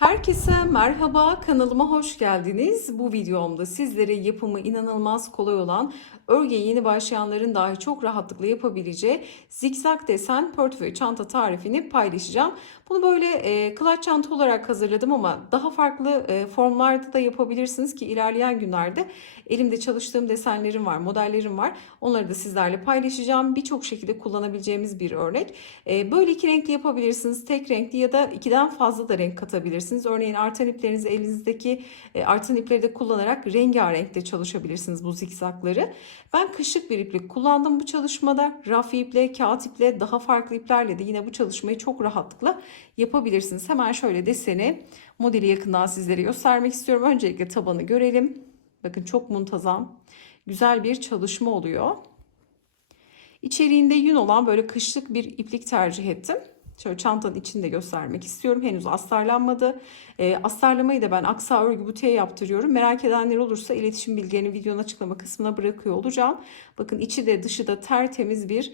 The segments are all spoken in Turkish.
Herkese merhaba, kanalıma hoş geldiniz. Bu videomda sizlere yapımı inanılmaz kolay olan, örgüye yeni başlayanların dahi çok rahatlıkla yapabileceği zikzak desen portföy çanta tarifini paylaşacağım. Bunu böyle e, clutch çanta olarak hazırladım ama daha farklı e, formlarda da yapabilirsiniz ki ilerleyen günlerde elimde çalıştığım desenlerim var, modellerim var. Onları da sizlerle paylaşacağım. Birçok şekilde kullanabileceğimiz bir örnek. E, böyle iki renkli yapabilirsiniz, tek renkli ya da ikiden fazla da renk katabilirsiniz. Örneğin artan iplerinizi elinizdeki e, artan ipleri de kullanarak rengarenkte çalışabilirsiniz bu zikzakları. Ben kışlık bir iplik kullandım bu çalışmada. Raf iple, kağıt iple, daha farklı iplerle de yine bu çalışmayı çok rahatlıkla yapabilirsiniz. Hemen şöyle deseni, modeli yakından sizlere göstermek istiyorum. Öncelikle tabanı görelim. Bakın çok muntazam, güzel bir çalışma oluyor. İçeriğinde yün olan böyle kışlık bir iplik tercih ettim. Şöyle çantanın içinde göstermek istiyorum. Henüz astarlanmadı. E, astarlamayı da ben Aksa Örgü Butiğe yaptırıyorum. Merak edenler olursa iletişim bilgilerini videonun açıklama kısmına bırakıyor olacağım. Bakın içi de dışı da tertemiz bir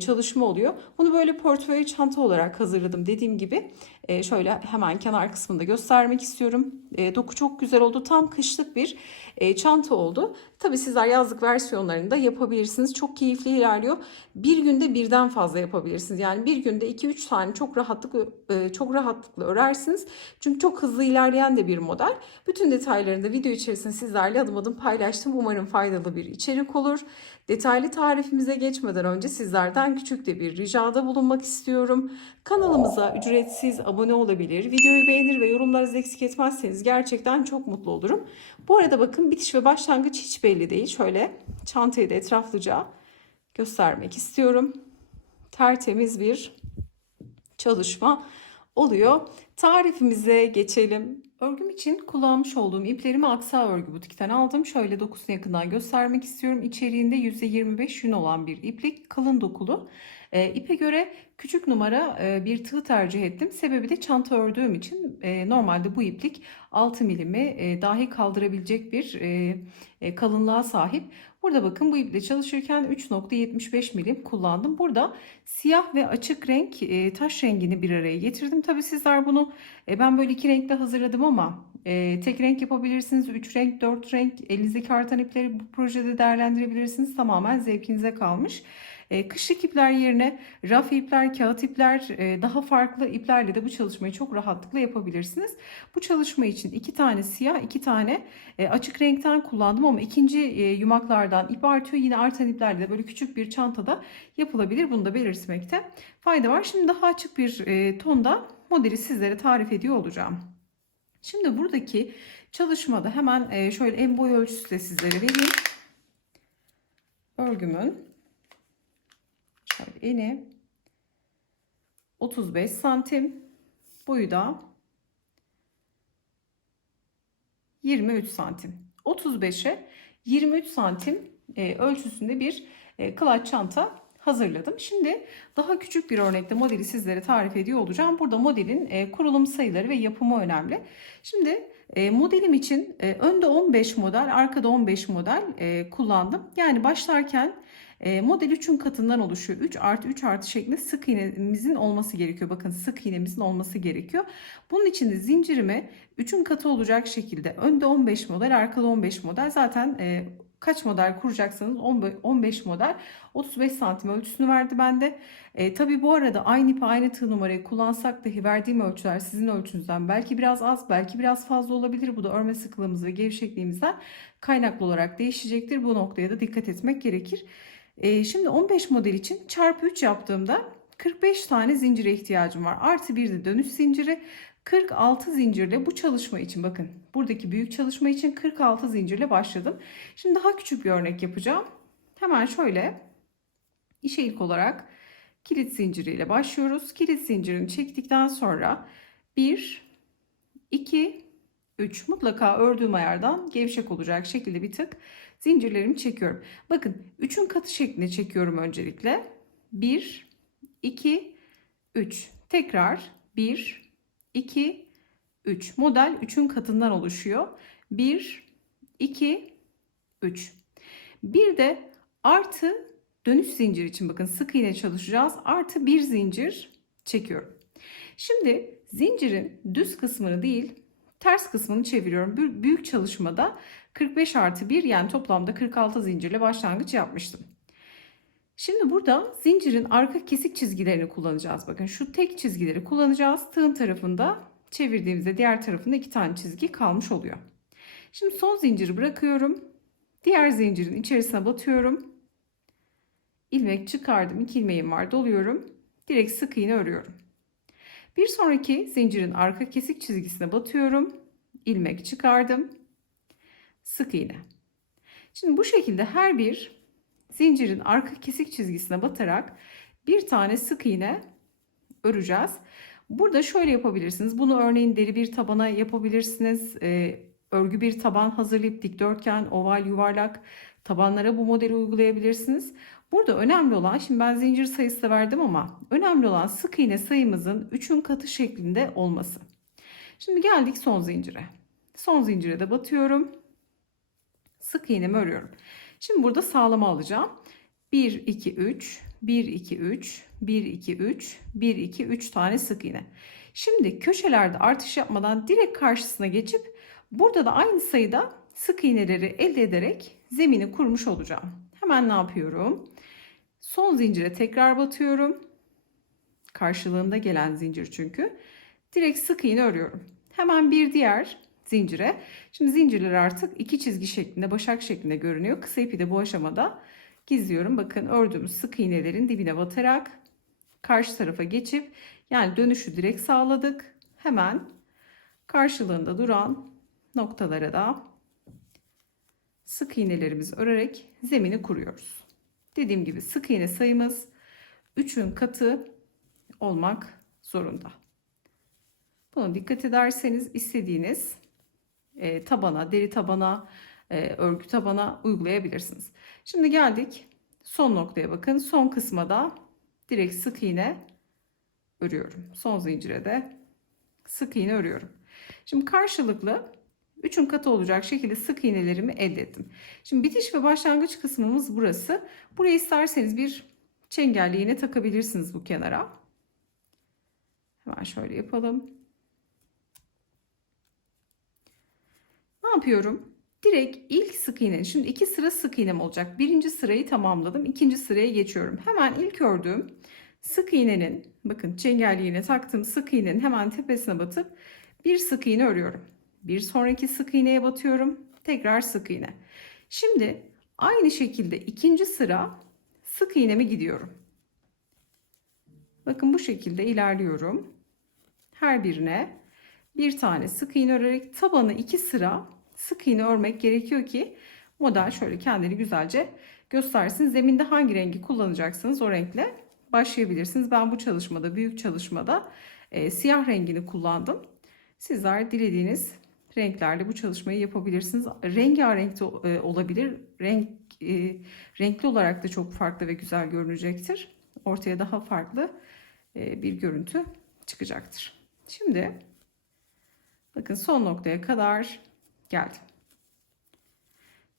çalışma oluyor. Bunu böyle portföy çanta olarak hazırladım dediğim gibi. E, şöyle hemen kenar kısmında göstermek istiyorum. E, doku çok güzel oldu. Tam kışlık bir e, çanta oldu. Tabi sizler yazlık versiyonlarını da yapabilirsiniz. Çok keyifli ilerliyor. Bir günde birden fazla yapabilirsiniz. Yani bir günde 2-3 tane çok rahatlıkla e, çok rahatlıkla örersiniz. Çünkü çok hızlı ilerleyen de bir model. Bütün detaylarını da video içerisinde sizlerle adım adım paylaştım. Umarım faydalı bir içerik olur. Detaylı tarifimize geçmeden önce sizlerden küçük de bir ricada bulunmak istiyorum. Kanalımıza ücretsiz abone olabilir, videoyu beğenir ve yorumlarınızı eksik etmezseniz gerçekten çok mutlu olurum. Bu arada bakın bitiş ve başlangıç hiç belli değil. Şöyle çantayı da etraflıca göstermek istiyorum. Tertemiz bir çalışma oluyor. Tarifimize geçelim. Örgüm için kullanmış olduğum iplerimi Aksa Örgü Butik'ten aldım. Şöyle dokusunu yakından göstermek istiyorum. İçeriğinde %25 yün olan bir iplik. Kalın dokulu. E, ipe göre küçük numara e, bir tığ tercih ettim. Sebebi de çanta ördüğüm için e, normalde bu iplik 6 milimi e, dahi kaldırabilecek bir e, e, kalınlığa sahip. Burada bakın bu iple çalışırken 3.75 milim kullandım. Burada siyah ve açık renk e, taş rengini bir araya getirdim. Tabi sizler bunu e, ben böyle iki renkte hazırladım ama e, tek renk yapabilirsiniz. Üç renk, dört renk elinizdeki artan ipleri bu projede değerlendirebilirsiniz. Tamamen zevkinize kalmış. E, kışlık ipler yerine raf ipler, kağıt ipler, e, daha farklı iplerle de bu çalışmayı çok rahatlıkla yapabilirsiniz. Bu çalışma için iki tane siyah, iki tane e, açık renkten kullandım ama ikinci e, yumaklardan ip artıyor. Yine artan iplerle de böyle küçük bir çantada yapılabilir. Bunu da belirtmekte fayda var. Şimdi daha açık bir e, tonda modeli sizlere tarif ediyor olacağım. Şimdi buradaki çalışmada hemen e, şöyle en boy ölçüsü de sizlere vereyim. Örgümün eni 35 santim. Boyu da 23 santim. 35'e 23 santim e, ölçüsünde bir e, clutch çanta hazırladım. Şimdi daha küçük bir örnekte modeli sizlere tarif ediyor olacağım. Burada modelin e, kurulum sayıları ve yapımı önemli. Şimdi e, modelim için e, önde 15 model, arkada 15 model e, kullandım. Yani başlarken e, model 3'ün katından oluşuyor. 3 artı 3 artı şeklinde sık iğnemizin olması gerekiyor. Bakın sık iğnemizin olması gerekiyor. Bunun için de zincirimi 3'ün katı olacak şekilde önde 15 model, arkada 15 model. Zaten e, kaç model kuracaksanız 15 model 35 santim ölçüsünü verdi bende. E, tabii bu arada aynı ipi aynı tığ numarayı kullansak dahi verdiğim ölçüler sizin ölçünüzden belki biraz az belki biraz fazla olabilir. Bu da örme sıklığımız ve gevşekliğimizden kaynaklı olarak değişecektir. Bu noktaya da dikkat etmek gerekir. E, şimdi 15 model için çarpı 3 yaptığımda 45 tane zincire ihtiyacım var. Artı bir de dönüş zinciri. 46 zincirle bu çalışma için bakın buradaki büyük çalışma için 46 zincirle başladım. Şimdi daha küçük bir örnek yapacağım. Hemen şöyle işe ilk olarak kilit zinciriyle başlıyoruz. Kilit zincirini çektikten sonra 1 2 3 mutlaka ördüğüm ayardan gevşek olacak şekilde bir tık zincirlerimi çekiyorum. Bakın 3'ün katı şeklinde çekiyorum öncelikle. 1 2 3 tekrar 1 2 3 model 3'ün katından oluşuyor. 1 2 3 bir de artı dönüş zincir için bakın sık iğne çalışacağız. Artı bir zincir çekiyorum. Şimdi zincirin düz kısmını değil ters kısmını çeviriyorum. Büyük çalışmada 45 artı 1 yani toplamda 46 zincirle başlangıç yapmıştım. Şimdi burada zincirin arka kesik çizgilerini kullanacağız. Bakın şu tek çizgileri kullanacağız. Tığın tarafında çevirdiğimizde diğer tarafında iki tane çizgi kalmış oluyor. Şimdi son zinciri bırakıyorum. Diğer zincirin içerisine batıyorum. İlmek çıkardım. İki ilmeğim var. Doluyorum. Direkt sık iğne örüyorum. Bir sonraki zincirin arka kesik çizgisine batıyorum. ilmek çıkardım. Sık iğne. Şimdi bu şekilde her bir zincirin arka kesik çizgisine batarak bir tane sık iğne öreceğiz. Burada şöyle yapabilirsiniz. Bunu örneğin deri bir tabana yapabilirsiniz. Ee, örgü bir taban hazırlayıp dikdörtgen, oval, yuvarlak tabanlara bu modeli uygulayabilirsiniz. Burada önemli olan, şimdi ben zincir sayısı da verdim ama önemli olan sık iğne sayımızın 3'ün katı şeklinde olması. Şimdi geldik son zincire. Son zincire de batıyorum. Sık iğnemi örüyorum. Şimdi burada sağlama alacağım. 1, 2, 3, 1, 2, 3, 1, 2, 3, 1, 2, 3 tane sık iğne. Şimdi köşelerde artış yapmadan direkt karşısına geçip burada da aynı sayıda sık iğneleri elde ederek zemini kurmuş olacağım. Hemen ne yapıyorum? Son zincire tekrar batıyorum. Karşılığında gelen zincir çünkü. Direkt sık iğne örüyorum. Hemen bir diğer zincire. Şimdi zincirler artık iki çizgi şeklinde, başak şeklinde görünüyor. Kısa ipi de bu aşamada gizliyorum. Bakın ördüğümüz sık iğnelerin dibine batarak karşı tarafa geçip yani dönüşü direkt sağladık. Hemen karşılığında duran noktalara da sık iğnelerimizi örerek zemini kuruyoruz. Dediğim gibi sık iğne sayımız 3'ün katı olmak zorunda. Buna dikkat ederseniz istediğiniz e, tabana, deri tabana, e, örgü tabana uygulayabilirsiniz. Şimdi geldik son noktaya bakın. Son kısma da direkt sık iğne örüyorum. Son zincire de sık iğne örüyorum. Şimdi karşılıklı 3'ün katı olacak şekilde sık iğnelerimi elde ettim. Şimdi bitiş ve başlangıç kısmımız burası. Buraya isterseniz bir çengelli iğne takabilirsiniz bu kenara. Hemen şöyle yapalım. Yapıyorum? Direkt ilk sık iğne. Şimdi iki sıra sık iğnem olacak. Birinci sırayı tamamladım. İkinci sıraya geçiyorum. Hemen ilk ördüğüm sık iğnenin bakın çengelli iğne taktığım sık iğnenin hemen tepesine batıp bir sık iğne örüyorum. Bir sonraki sık iğneye batıyorum. Tekrar sık iğne. Şimdi aynı şekilde ikinci sıra sık iğneme gidiyorum. Bakın bu şekilde ilerliyorum. Her birine bir tane sık iğne örerek tabanı iki sıra sık iğne örmek gerekiyor ki model şöyle kendini güzelce göstersin. Zeminde hangi rengi kullanacaksınız o renkle başlayabilirsiniz. Ben bu çalışmada, büyük çalışmada e, siyah rengini kullandım. Sizler dilediğiniz renklerle bu çalışmayı yapabilirsiniz. Rengarenk de e, olabilir. Renk e, renkli olarak da çok farklı ve güzel görünecektir. Ortaya daha farklı e, bir görüntü çıkacaktır. Şimdi bakın son noktaya kadar geldim.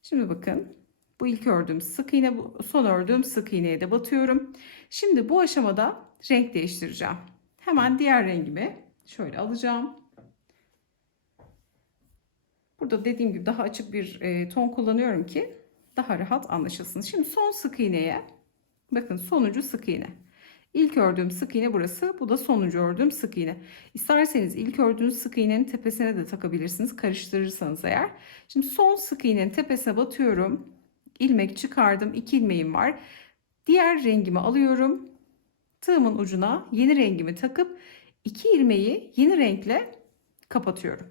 Şimdi bakın bu ilk ördüğüm sık iğne bu son ördüğüm sık iğneye de batıyorum. Şimdi bu aşamada renk değiştireceğim. Hemen diğer rengimi şöyle alacağım. Burada dediğim gibi daha açık bir e, ton kullanıyorum ki daha rahat anlaşılsın. Şimdi son sık iğneye bakın sonuncu sık iğne. İlk ördüğüm sık iğne burası. Bu da sonuncu ördüğüm sık iğne. İsterseniz ilk ördüğünüz sık iğnenin tepesine de takabilirsiniz. Karıştırırsanız eğer. Şimdi son sık iğnenin tepesine batıyorum. İlmek çıkardım. İki ilmeğim var. Diğer rengimi alıyorum. Tığımın ucuna yeni rengimi takıp iki ilmeği yeni renkle kapatıyorum.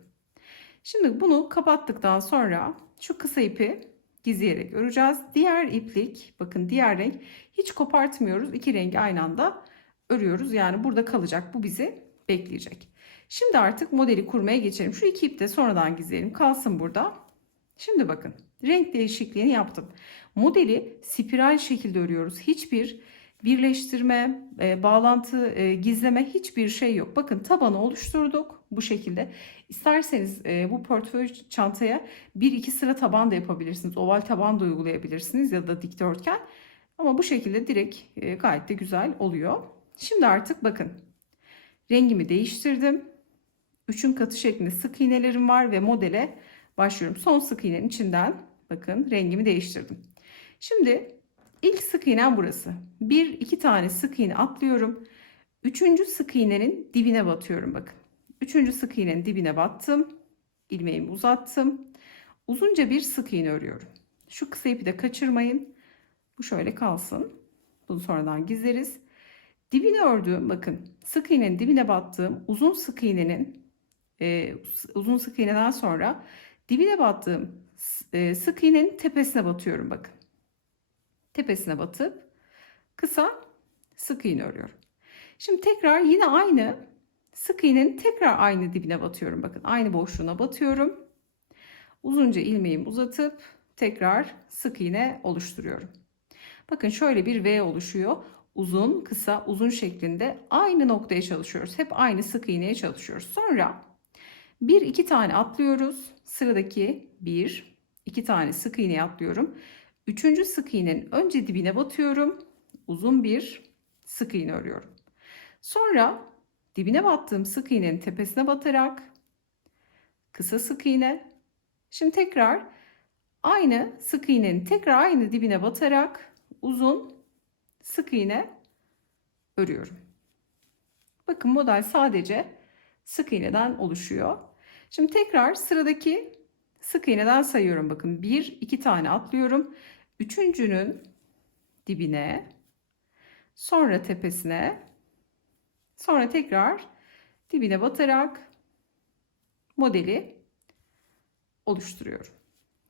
Şimdi bunu kapattıktan sonra şu kısa ipi gizleyerek öreceğiz. Diğer iplik bakın diğer renk hiç kopartmıyoruz. İki rengi aynı anda örüyoruz. Yani burada kalacak. Bu bizi bekleyecek. Şimdi artık modeli kurmaya geçelim. Şu iki ip de sonradan gizleyelim. Kalsın burada. Şimdi bakın renk değişikliğini yaptım. Modeli spiral şekilde örüyoruz. Hiçbir birleştirme, e, bağlantı, e, gizleme hiçbir şey yok. Bakın tabanı oluşturduk bu şekilde. İsterseniz e, bu portföy çantaya bir iki sıra taban da yapabilirsiniz. Oval taban da uygulayabilirsiniz ya da dikdörtgen. Ama bu şekilde direkt e, gayet de güzel oluyor. Şimdi artık bakın. rengimi değiştirdim. Üçün katı şeklinde sık iğnelerim var ve modele başlıyorum. Son sık iğnenin içinden bakın rengimi değiştirdim. Şimdi ilk sık iğnem burası. Bir iki tane sık iğne atlıyorum. Üçüncü sık iğnenin dibine batıyorum bakın. Üçüncü sık iğnenin dibine battım. ilmeğimi uzattım. Uzunca bir sık iğne örüyorum. Şu kısa ipi de kaçırmayın. Bu şöyle kalsın. Bunu sonradan gizleriz. Dibine ördüğüm bakın sık iğnenin dibine battığım uzun sık iğnenin e, uzun sık iğneden sonra dibine battığım e, sık iğnenin tepesine batıyorum bakın. Tepesine batıp kısa sık iğne örüyorum. Şimdi tekrar yine aynı sık iğnenin tekrar aynı dibine batıyorum. Bakın aynı boşluğuna batıyorum. Uzunca ilmeğimi uzatıp tekrar sık iğne oluşturuyorum. Bakın şöyle bir V oluşuyor. Uzun, kısa, uzun şeklinde aynı noktaya çalışıyoruz. Hep aynı sık iğneye çalışıyoruz. Sonra bir iki tane atlıyoruz. Sıradaki bir, iki tane sık iğneye atlıyorum. Üçüncü sık iğnenin önce dibine batıyorum. Uzun bir sık iğne örüyorum. Sonra dibine battığım sık iğnenin tepesine batarak kısa sık iğne. Şimdi tekrar aynı sık iğnenin tekrar aynı dibine batarak uzun sık iğne örüyorum. Bakın model sadece sık iğneden oluşuyor. Şimdi tekrar sıradaki sık iğneden sayıyorum. Bakın bir iki tane atlıyorum. Üçüncünün dibine, sonra tepesine, sonra tekrar dibine batarak modeli oluşturuyorum.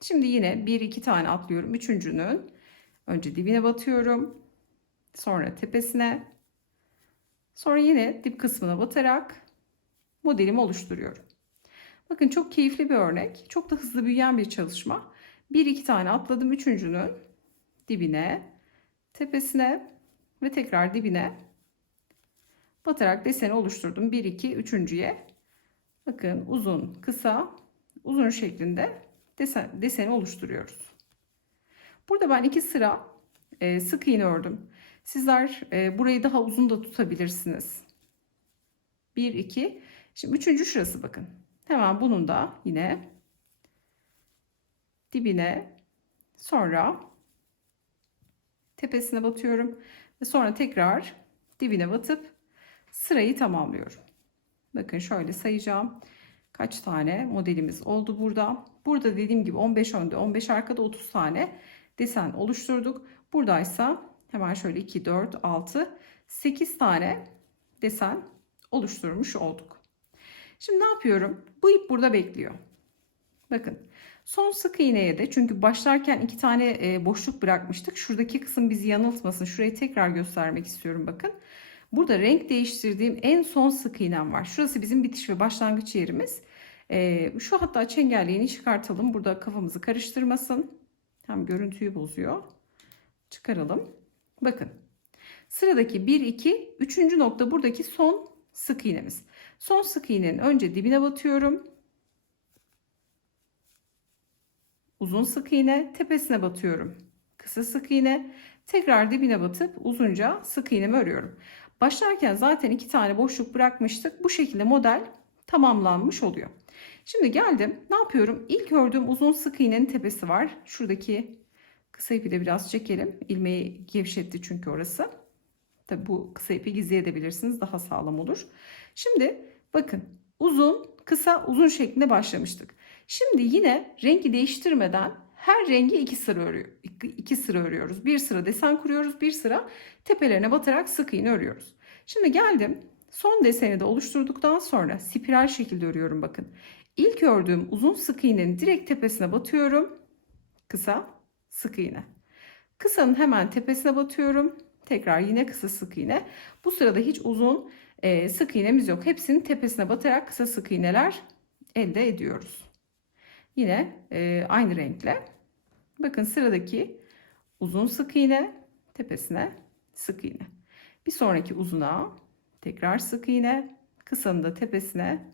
Şimdi yine bir iki tane atlıyorum. Üçüncünün önce dibine batıyorum. Sonra tepesine. Sonra yine dip kısmına batarak modelimi oluşturuyorum. Bakın çok keyifli bir örnek. Çok da hızlı büyüyen bir çalışma. Bir iki tane atladım. Üçüncünün dibine, tepesine ve tekrar dibine batarak deseni oluşturdum. Bir iki üçüncüye. Bakın uzun, kısa, uzun şeklinde desen, deseni oluşturuyoruz. Burada ben iki sıra e, sık iğne ördüm. Sizler e, burayı daha uzun da tutabilirsiniz. 1 2 Şimdi üçüncü şurası bakın. Hemen bunun da yine dibine sonra tepesine batıyorum ve sonra tekrar dibine batıp sırayı tamamlıyorum. Bakın şöyle sayacağım. Kaç tane modelimiz oldu burada. Burada dediğim gibi 15 önde 15 arkada 30 tane desen oluşturduk. Buradaysa hemen şöyle 2 4 6 8 tane desen oluşturmuş olduk. Şimdi ne yapıyorum? Bu ip burada bekliyor. Bakın son sık iğneye de çünkü başlarken iki tane e, boşluk bırakmıştık. Şuradaki kısım bizi yanıltmasın. Şurayı tekrar göstermek istiyorum bakın. Burada renk değiştirdiğim en son sık iğnem var. Şurası bizim bitiş ve başlangıç yerimiz. E, şu hatta çengelliğini çıkartalım. Burada kafamızı karıştırmasın. Hem görüntüyü bozuyor. Çıkaralım. Bakın. Sıradaki 1, 2, 3. nokta buradaki son sık iğnemiz. Son sık iğnenin önce dibine batıyorum. Uzun sık iğne tepesine batıyorum. Kısa sık iğne tekrar dibine batıp uzunca sık iğnemi örüyorum. Başlarken zaten iki tane boşluk bırakmıştık. Bu şekilde model tamamlanmış oluyor. Şimdi geldim. Ne yapıyorum? İlk ördüğüm uzun sık iğnenin tepesi var. Şuradaki kısa ipi de biraz çekelim. İlmeği gevşetti çünkü orası. Tabi bu kısa ipi gizleyebilirsiniz. Daha sağlam olur. Şimdi bakın uzun, kısa, uzun şeklinde başlamıştık. Şimdi yine rengi değiştirmeden her rengi iki sıra örüyor. iki sıra örüyoruz. Bir sıra desen kuruyoruz, bir sıra tepelerine batarak sık iğne örüyoruz. Şimdi geldim. Son deseni de oluşturduktan sonra spiral şekilde örüyorum bakın. İlk ördüğüm uzun sık iğnenin direkt tepesine batıyorum. Kısa, sık iğne. Kısanın hemen tepesine batıyorum. Tekrar yine kısa sık iğne. Bu sırada hiç uzun e, sık iğnemiz yok. Hepsinin tepesine batarak kısa sık iğneler elde ediyoruz. Yine e, aynı renkle. Bakın sıradaki uzun sık iğne tepesine sık iğne. Bir sonraki uzuna tekrar sık iğne. Kısanın da tepesine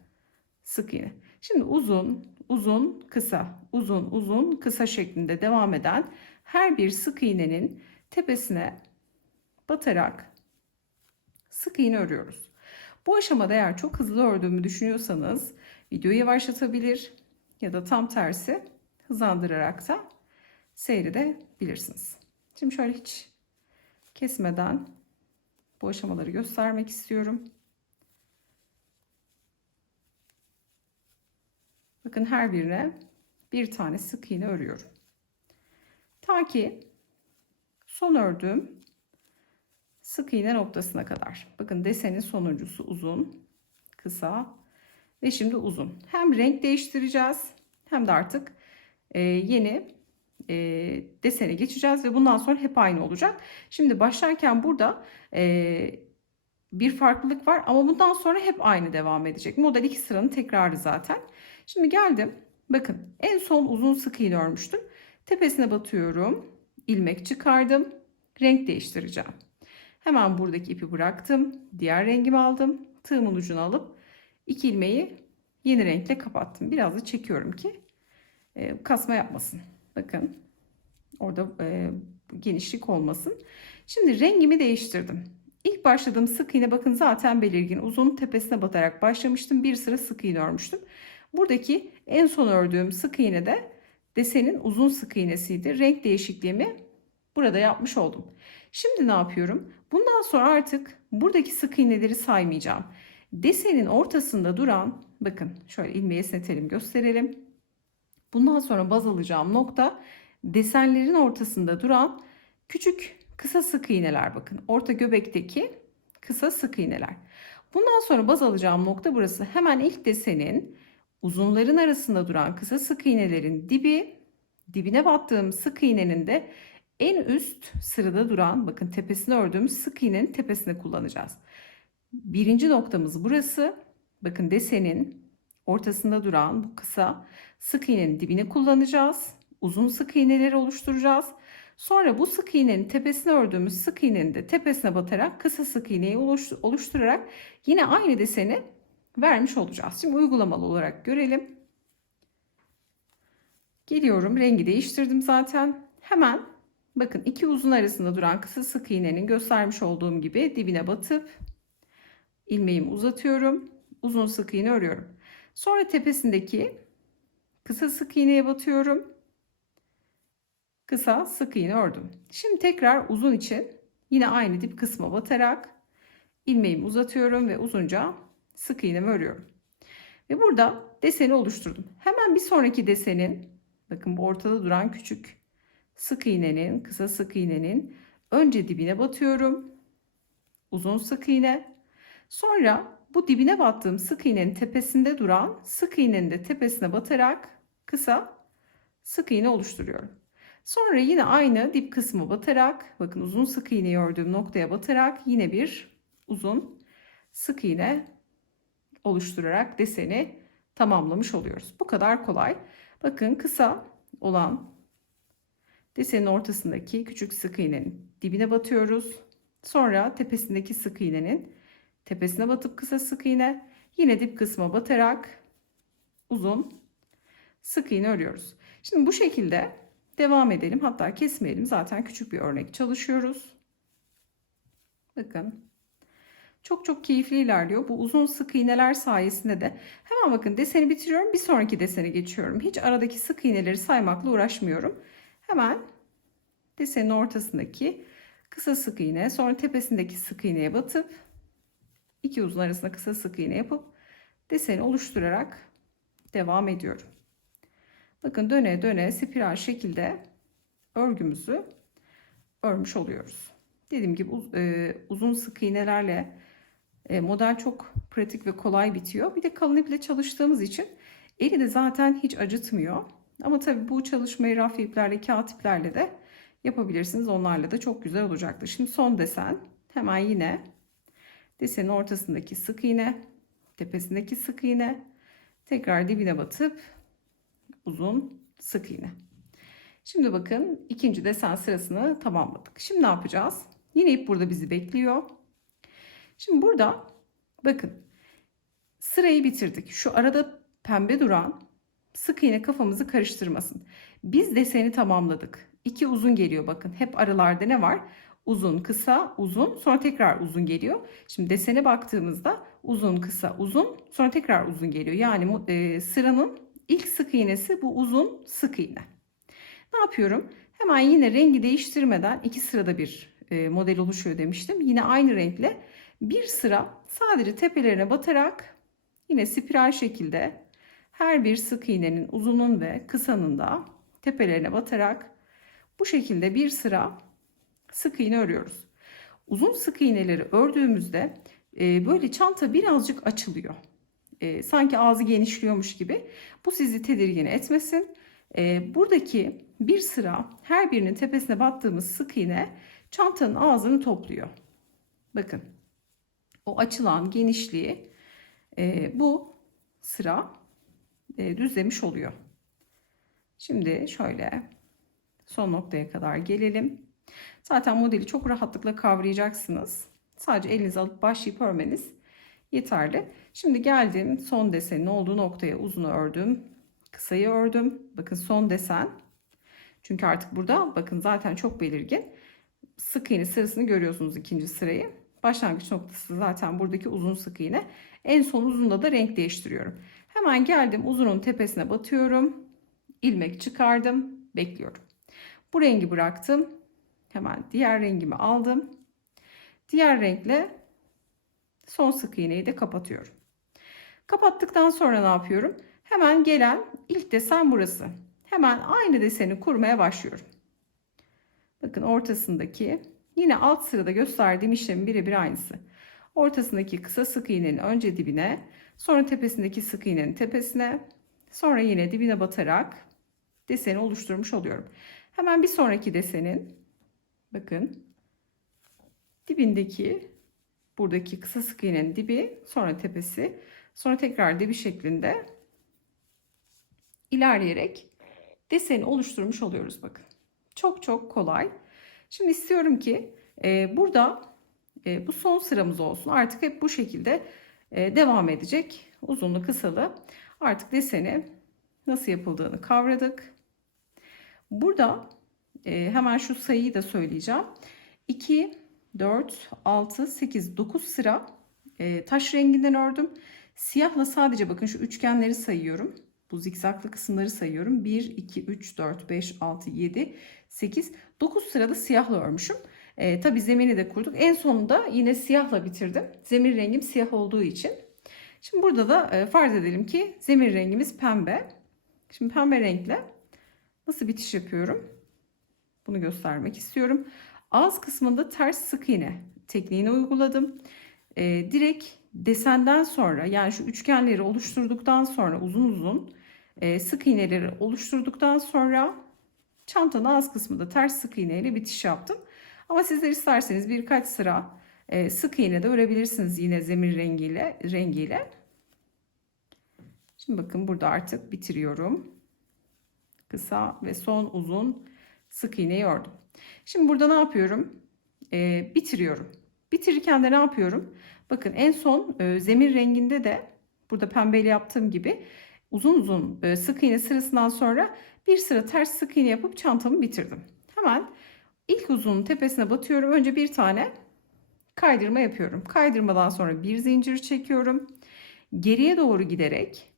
sık iğne. Şimdi uzun, uzun, kısa, uzun, uzun, kısa şeklinde devam eden her bir sık iğnenin tepesine batarak sık iğne örüyoruz. Bu aşamada eğer çok hızlı ördüğümü düşünüyorsanız videoyu yavaşlatabilir ya da tam tersi hızlandırarak da seyredebilirsiniz. Şimdi şöyle hiç kesmeden bu aşamaları göstermek istiyorum. Bakın her birine bir tane sık iğne örüyorum. Ta ki son ördüğüm sık iğne noktasına kadar. Bakın desenin sonuncusu uzun, kısa ve şimdi uzun. Hem renk değiştireceğiz hem de artık e, yeni e, desene geçeceğiz ve bundan sonra hep aynı olacak. Şimdi başlarken burada e, bir farklılık var ama bundan sonra hep aynı devam edecek. Model 2 sıranın tekrarı zaten. Şimdi geldim. Bakın en son uzun sık iğne örmüştüm. Tepesine batıyorum. ilmek çıkardım. Renk değiştireceğim. Hemen buradaki ipi bıraktım. Diğer rengimi aldım. Tığımın ucunu alıp iki ilmeği yeni renkle kapattım. Biraz da çekiyorum ki e, kasma yapmasın. Bakın orada e, genişlik olmasın. Şimdi rengimi değiştirdim. İlk başladığım sık iğne bakın zaten belirgin. Uzun tepesine batarak başlamıştım. Bir sıra sık iğne örmüştüm. Buradaki en son ördüğüm sık iğne de desenin uzun sık iğnesiydi. Renk değişikliğimi burada yapmış oldum. Şimdi ne yapıyorum? Bundan sonra artık buradaki sık iğneleri saymayacağım. Desenin ortasında duran bakın şöyle ilmeği esnetelim gösterelim. Bundan sonra baz alacağım nokta desenlerin ortasında duran küçük kısa sık iğneler bakın. Orta göbekteki kısa sık iğneler. Bundan sonra baz alacağım nokta burası. Hemen ilk desenin uzunların arasında duran kısa sık iğnelerin dibi, dibine battığım sık iğnenin de en üst sırada duran bakın tepesine ördüğümüz sık iğnenin tepesine kullanacağız. Birinci noktamız burası. Bakın desenin ortasında duran bu kısa sık iğnenin dibini kullanacağız. Uzun sık iğneleri oluşturacağız. Sonra bu sık iğnenin tepesine ördüğümüz sık iğnenin de tepesine batarak kısa sık iğneyi oluşturarak yine aynı deseni vermiş olacağız. Şimdi uygulamalı olarak görelim. Geliyorum rengi değiştirdim zaten. Hemen bakın iki uzun arasında duran kısa sık iğnenin göstermiş olduğum gibi dibine batıp ilmeğimi uzatıyorum. Uzun sık iğne örüyorum. Sonra tepesindeki kısa sık iğneye batıyorum. Kısa sık iğne ördüm. Şimdi tekrar uzun için yine aynı dip kısma batarak ilmeğimi uzatıyorum ve uzunca sık iğnemi örüyorum. Ve burada deseni oluşturdum. Hemen bir sonraki desenin bakın bu ortada duran küçük sık iğnenin, kısa sık iğnenin önce dibine batıyorum. Uzun sık iğne. Sonra bu dibine battığım sık iğnenin tepesinde duran sık iğnenin de tepesine batarak kısa sık iğne oluşturuyorum. Sonra yine aynı dip kısmı batarak bakın uzun sık iğneyi ördüğüm noktaya batarak yine bir uzun sık iğne oluşturarak deseni tamamlamış oluyoruz. Bu kadar kolay. Bakın kısa olan desenin ortasındaki küçük sık iğnenin dibine batıyoruz. Sonra tepesindeki sık iğnenin tepesine batıp kısa sık iğne yine dip kısma batarak uzun sık iğne örüyoruz. Şimdi bu şekilde devam edelim. Hatta kesmeyelim. Zaten küçük bir örnek çalışıyoruz. Bakın çok çok keyifli ilerliyor. Bu uzun sık iğneler sayesinde de hemen bakın deseni bitiriyorum. Bir sonraki desene geçiyorum. Hiç aradaki sık iğneleri saymakla uğraşmıyorum. Hemen desenin ortasındaki kısa sık iğne sonra tepesindeki sık iğneye batıp iki uzun arasında kısa sık iğne yapıp deseni oluşturarak devam ediyorum. Bakın döne döne spiral şekilde örgümüzü örmüş oluyoruz. Dediğim gibi e, uzun sık iğnelerle e, model çok pratik ve kolay bitiyor. Bir de kalın iple çalıştığımız için eli de zaten hiç acıtmıyor. Ama tabii bu çalışmayı raf iplerle, kağıt iplerle de yapabilirsiniz. Onlarla da çok güzel olacaktır. Şimdi son desen hemen yine desenin ortasındaki sık iğne, tepesindeki sık iğne, tekrar dibine batıp uzun sık iğne. Şimdi bakın ikinci desen sırasını tamamladık. Şimdi ne yapacağız? Yine ip burada bizi bekliyor. Şimdi burada bakın sırayı bitirdik. Şu arada pembe duran sık iğne kafamızı karıştırmasın. Biz deseni tamamladık. İki uzun geliyor bakın. Hep aralarda ne var? Uzun, kısa, uzun, sonra tekrar uzun geliyor. Şimdi desene baktığımızda uzun, kısa, uzun, sonra tekrar uzun geliyor. Yani e, sıranın ilk sık iğnesi bu uzun sık iğne. Ne yapıyorum? Hemen yine rengi değiştirmeden iki sırada bir e, model oluşuyor demiştim. Yine aynı renkle bir sıra sadece tepelerine batarak yine spiral şekilde her bir sık iğnenin uzunun ve kısanın da tepelerine batarak bu şekilde bir sıra sık iğne örüyoruz. Uzun sık iğneleri ördüğümüzde e, böyle çanta birazcık açılıyor. E, sanki ağzı genişliyormuş gibi. Bu sizi tedirgin etmesin. E, buradaki bir sıra her birinin tepesine battığımız sık iğne çantanın ağzını topluyor. Bakın o açılan genişliği e, bu sıra e, düzlemiş oluyor. Şimdi şöyle son noktaya kadar gelelim. Zaten modeli çok rahatlıkla kavrayacaksınız. Sadece elinize alıp başlayıp örmeniz yeterli. Şimdi geldim son desenin olduğu noktaya uzunu ördüm. Kısayı ördüm. Bakın son desen. Çünkü artık burada bakın zaten çok belirgin. Sık iğne sırasını görüyorsunuz ikinci sırayı. Başlangıç noktası zaten buradaki uzun sık iğne. En son uzunda da renk değiştiriyorum. Hemen geldim uzunun tepesine batıyorum. İlmek çıkardım. Bekliyorum. Bu rengi bıraktım. Hemen diğer rengimi aldım. Diğer renkle son sık iğneyi de kapatıyorum. Kapattıktan sonra ne yapıyorum? Hemen gelen ilk desen burası. Hemen aynı deseni kurmaya başlıyorum. Bakın ortasındaki yine alt sırada gösterdiğim işlemin birebir aynısı. Ortasındaki kısa sık iğnenin önce dibine, sonra tepesindeki sık iğnenin tepesine, sonra yine dibine batarak deseni oluşturmuş oluyorum. Hemen bir sonraki desenin bakın dibindeki buradaki kısa sık iğnenin dibi, sonra tepesi, sonra tekrar dibi şeklinde ilerleyerek deseni oluşturmuş oluyoruz bakın. Çok çok kolay. Şimdi istiyorum ki e, burada e, bu son sıramız olsun. Artık hep bu şekilde e, devam edecek. Uzunlu kısalı. Artık deseni nasıl yapıldığını kavradık. Burada e, hemen şu sayıyı da söyleyeceğim. 2, 4, 6, 8, 9 sıra e, taş renginden ördüm. Siyahla sadece bakın şu üçgenleri sayıyorum. Bu zikzaklı kısımları sayıyorum. 1, 2, 3, 4, 5, 6, 7, 8, 9 sırada siyahla örmüşüm. E, tabii zemini de kurduk. En sonunda yine siyahla bitirdim. Zemin rengim siyah olduğu için. Şimdi burada da e, farz edelim ki zemin rengimiz pembe. Şimdi pembe renkle nasıl bitiş yapıyorum? Bunu göstermek istiyorum. Ağız kısmında ters sık iğne tekniğini uyguladım. E, direkt desenden sonra yani şu üçgenleri oluşturduktan sonra uzun uzun e, sık iğneleri oluşturduktan sonra çantanın ağız kısmında ters sık iğne ile bitiş yaptım. Ama sizler isterseniz birkaç sıra e, sık iğne de örebilirsiniz yine zemin rengiyle rengiyle. Şimdi bakın burada artık bitiriyorum. Kısa ve son uzun sık iğneyi ördüm. Şimdi burada ne yapıyorum? E, bitiriyorum. Bitirirken de ne yapıyorum? Bakın en son e, zemin renginde de burada pembeyle yaptığım gibi uzun uzun e, sık iğne sırasından sonra bir sıra ters sık iğne yapıp çantamı bitirdim. Hemen ilk uzunun tepesine batıyorum. Önce bir tane kaydırma yapıyorum. Kaydırmadan sonra bir zincir çekiyorum. Geriye doğru giderek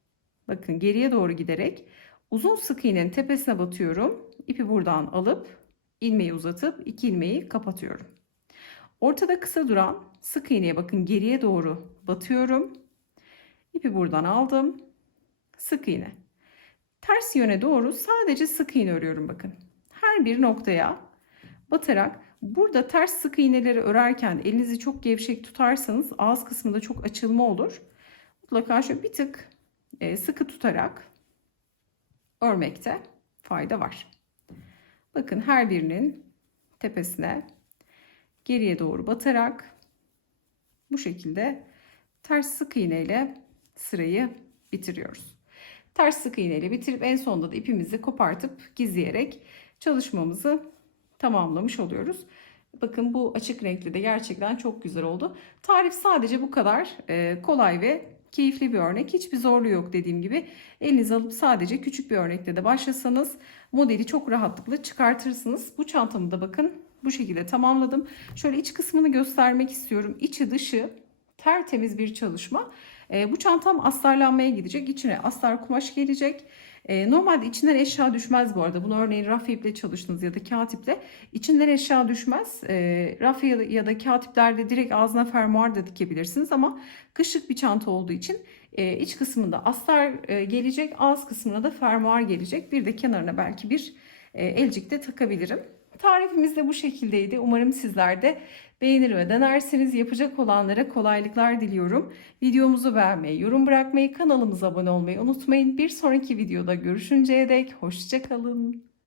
bakın geriye doğru giderek uzun sık iğnenin tepesine batıyorum. İpi buradan alıp ilmeği uzatıp iki ilmeği kapatıyorum. Ortada kısa duran sık iğneye bakın geriye doğru batıyorum. İpi buradan aldım. Sık iğne. Ters yöne doğru sadece sık iğne örüyorum bakın. Her bir noktaya batarak burada ters sık iğneleri örerken elinizi çok gevşek tutarsanız ağız kısmında çok açılma olur. Mutlaka şöyle bir tık e, sıkı tutarak örmekte fayda var. Bakın her birinin tepesine geriye doğru batarak bu şekilde ters sık iğne ile sırayı bitiriyoruz. Ters sık iğne ile bitirip en sonunda da ipimizi kopartıp gizleyerek çalışmamızı tamamlamış oluyoruz. Bakın bu açık renkli de gerçekten çok güzel oldu. Tarif sadece bu kadar e, kolay ve keyifli bir örnek. Hiçbir zorluğu yok dediğim gibi. Elinize alıp sadece küçük bir örnekle de başlasanız modeli çok rahatlıkla çıkartırsınız. Bu çantamı da bakın bu şekilde tamamladım. Şöyle iç kısmını göstermek istiyorum. İçi dışı tertemiz bir çalışma. E, bu çantam astarlanmaya gidecek. İçine astar kumaş gelecek. E, normalde içinden eşya düşmez bu arada. Bunu örneğin raf iple çalıştınız ya da kağıt iple. İçinden eşya düşmez. E, raf ya da, ya da kağıt iplerde direkt ağzına fermuar da dikebilirsiniz ama kışlık bir çanta olduğu için e, iç kısmında astar e, gelecek. Ağız kısmına da fermuar gelecek. Bir de kenarına belki bir e, elcik de takabilirim. Tarifimiz de bu şekildeydi. Umarım sizler de beğenir ve denersiniz. Yapacak olanlara kolaylıklar diliyorum. Videomuzu beğenmeyi, yorum bırakmayı, kanalımıza abone olmayı unutmayın. Bir sonraki videoda görüşünceye dek hoşçakalın.